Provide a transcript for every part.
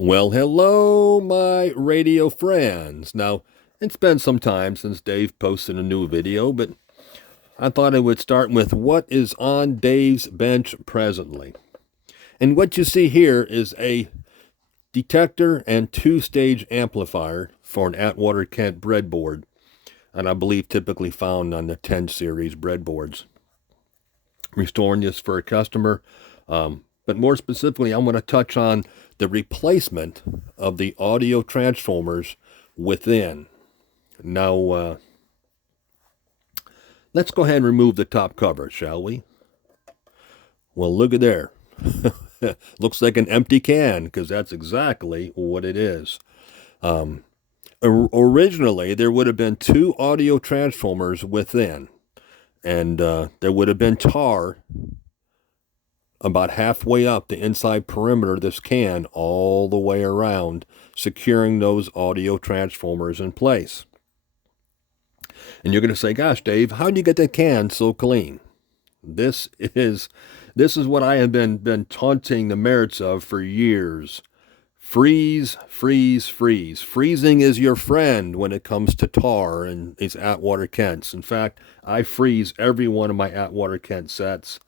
Well, hello, my radio friends. Now, it's been some time since Dave posted a new video, but I thought I would start with what is on Dave's bench presently. And what you see here is a detector and two-stage amplifier for an Atwater Kent breadboard, and I believe typically found on the 10 series breadboards. Restoring this for a customer. But more specifically, I'm going to touch on the replacement of the audio transformers within. Now, let's go ahead and remove the top cover, shall we? Well, look at there. Looks like an empty can, because that's exactly what it is. Originally, there would have been two audio transformers within, and there would have been tar about halfway up the inside perimeter of this can all the way around, securing those audio transformers in place. And you're going to say, gosh, Dave, how do you get that can so clean? This is what I have been taunting the merits of for years. Freeze, freeze, freeze. Freezing is your friend when it comes to tar and these Atwater Kents. In fact, I freeze every one of my Atwater Kent sets.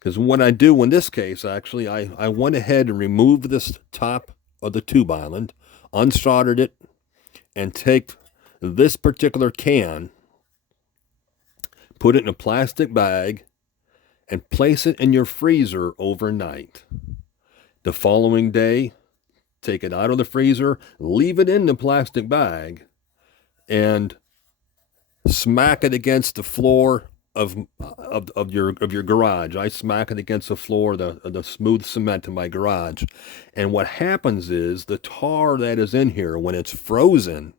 Because what I do in this case, actually, I went ahead and removed this top of the tube island, unsoldered it, and take this particular can, put it in a plastic bag, and place it in your freezer overnight. The following day, take it out of the freezer, leave it in the plastic bag, and smack it against the floor of your garage. I smack it against the floor, the smooth cement in my garage. And what happens is the tar that is in here, when it's frozen,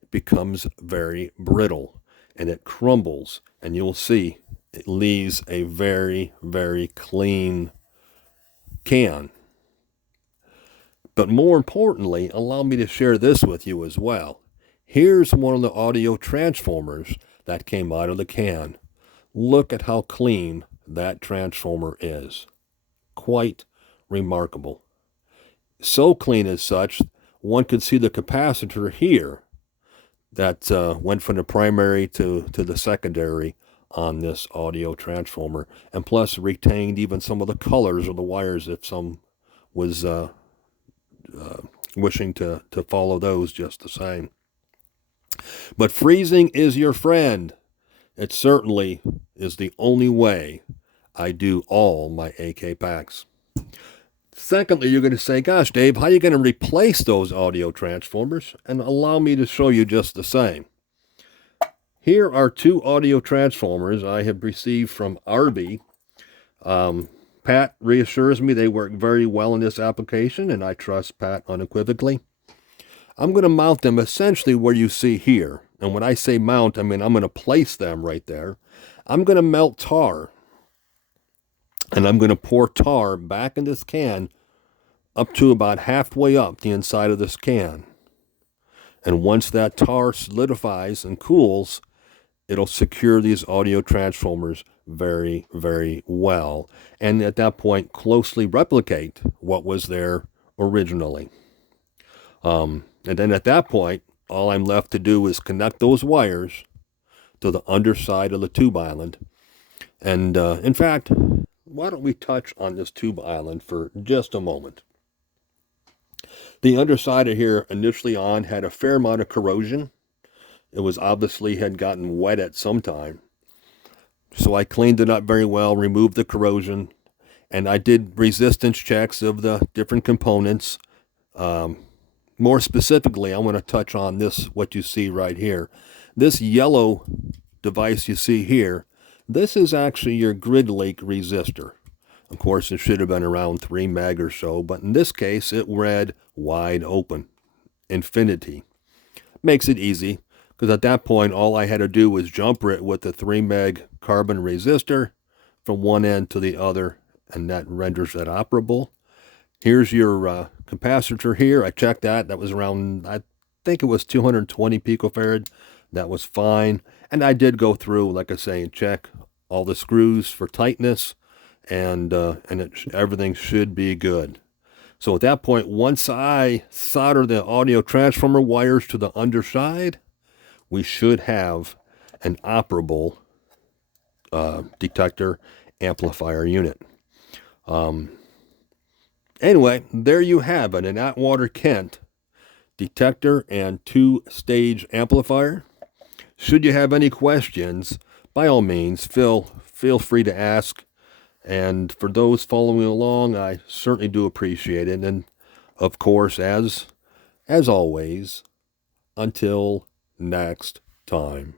it becomes very brittle and it crumbles. And you'll see it leaves a very, very clean can. But more importantly, allow me to share this with you as well. Here's one of the audio transformers that came out of the can. Look at how clean that transformer is. Quite remarkable. So clean as such, one could see the capacitor here that went from the primary to the secondary on this audio transformer, and plus retained even some of the colors of the wires if some was wishing to follow those just the same. But freezing is your friend. It certainly is the only way I do all my AK packs. Secondly, you're going to say, gosh, Dave, how are you going to replace those audio transformers? And allow me to show you just the same. Here are two audio transformers I have received from Arby. Pat reassures me they work very well in this application, and I trust Pat unequivocally. I'm going to mount them essentially where you see here. And when I say mount, I mean I'm going to place them right there. I'm going to melt tar. And I'm going to pour tar back in this can up to about halfway up the inside of this can. And once that tar solidifies and cools, it'll secure these audio transformers very, very well. And at that point, closely replicate what was there originally. And then at that point, all I'm left to do is connect those wires to the underside of the tube island. And in fact, why don't we touch on this tube island for just a moment? The underside of here initially on had a fair amount of corrosion. It was obviously had gotten wet at some time. So I cleaned it up very well, removed the corrosion, and I did resistance checks of the different components. More specifically, I want to touch on this, what you see right here. This yellow device you see here, this is actually your grid link resistor. Of course, it should have been around 3 meg or so, but in this case, it read wide open, infinity. Makes it easy, because at that point, all I had to do was jumper it with the 3 meg carbon resistor from one end to the other, and that renders it operable. Here's your capacitor here. I checked that. That was around, I think it was 220 picofarad. That was fine. And I did go through, like I say, and check all the screws for tightness, and everything should be good. So at that point, once I solder the audio transformer wires to the underside, we should have an operable detector amplifier unit. Anyway, there you have it, an Atwater Kent detector and 2-stage amplifier. Should you have any questions, by all means, feel free to ask. And for those following along, I certainly do appreciate it. And of course, as always, until next time.